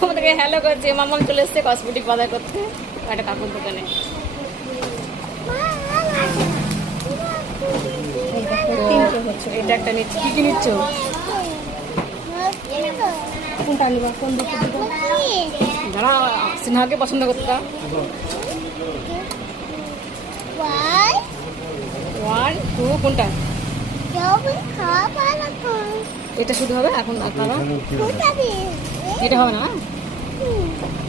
তোমাদেরকে হ্যালো করছে। মামাম চলে এসছে কসমেটিক বাজার করতে একটা কাকুর দোকানে। এটা একটা নিচ্ছ, কি কি নিচ্ছ? কোনটা নিবা? কোন দুটো দিবা? দাঁড়া, সিনহাকে পছন্দ করতে। 1 2 কোনটা? এটা শুধু হবে এখন আপনারা? এটা হবে না?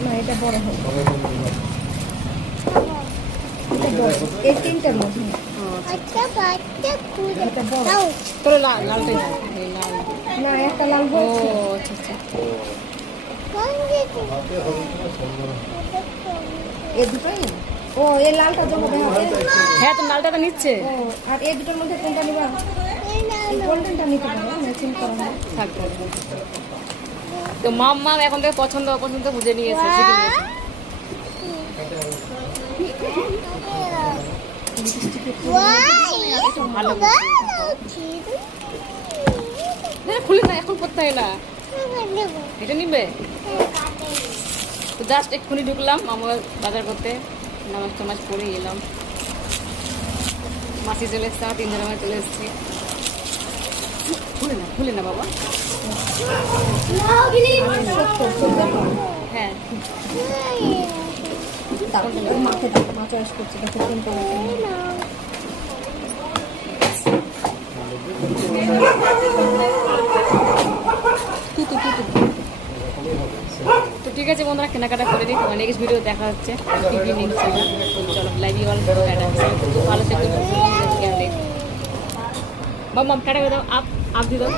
না, এটা বড় হবে। এটা বড়। এই তিনটার মধ্যে। এটা বড়। তোর লালটাই না, এই লাল। না, একটা লাল ও বলছে। আচ্ছা আচ্ছা। এই দুটোই না? ও, এই লালটা জমা দেওয়া হবে। হ্যাঁ, তো লালটা তো নিচ্ছে। ও, আর এই দুটোর মধ্যে কোনটা নিবা? এই গোল্ডেনটা নিতে পারো, ম্যাচিং করা হবে। থাকবে। তো মাম্মা এখন থেকে পছন্দ অপছন্দ বুঝে নিয়েছে, শিখে নিয়েছে। ভালো খুলি না, এখন করতে হয় না। এটা নিবে? তো জাস্ট এক্ষুনি ঢুকলাম আমার বাজার করতে, নামাজ টামাজ পড়ে এলাম। মাসি চলে এসছে, আমার 3 জনের মধ্যে চলে এসছি। খুলে না বাবা। হ্যাঁ, মাকে দেখো, মা চয়েস করছে, দেখো কোনটা তো ঠিক আছে বন্ধুরা, কেনাকাটা করে নিই। তোমার নেক্সট ভিডিও দেখা হচ্ছে ইভিনিং সময়। চলো লাইভ ইউ অল, ভালো থেকো, খেয়াল রেখো। মাম্মা টাটা করে দাও, আপ দিয়ে দাও।